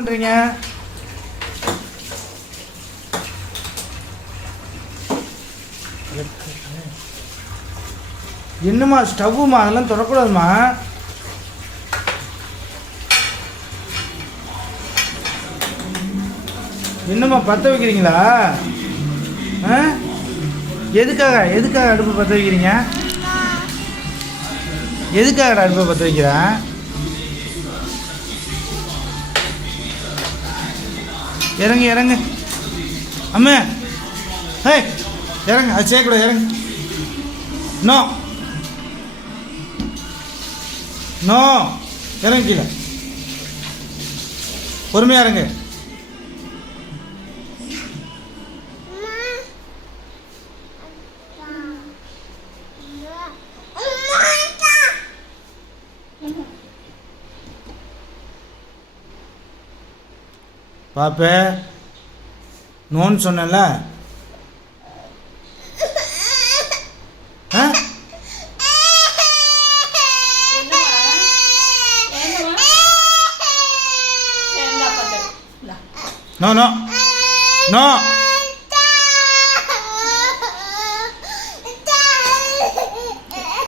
பண்ணுறீங்க என்னம்மா ஸ்டவ்வுமா? அதெல்லாம் தொடக்கூடாதுமா என்னம்மா பற்ற வைக்கிறீங்களா? ஆ? எதுக்காக எதுக்காக அடுப்பு பற்ற வைக்கிறீங்க? எதுக்காக அடுப்பை பற்ற வைக்கிறேன்? இறங்கு இறங்கு. அம்மே. ஹே இறங்கு. அது செய்யக்கூடாது இறங்கு. நோ. நோ. இறங்கு கீழே. பொறுமையாக இறங்கு பாப்பே நோன்னு சொன்னல ஆ என்னம்மா? என்னம்மா?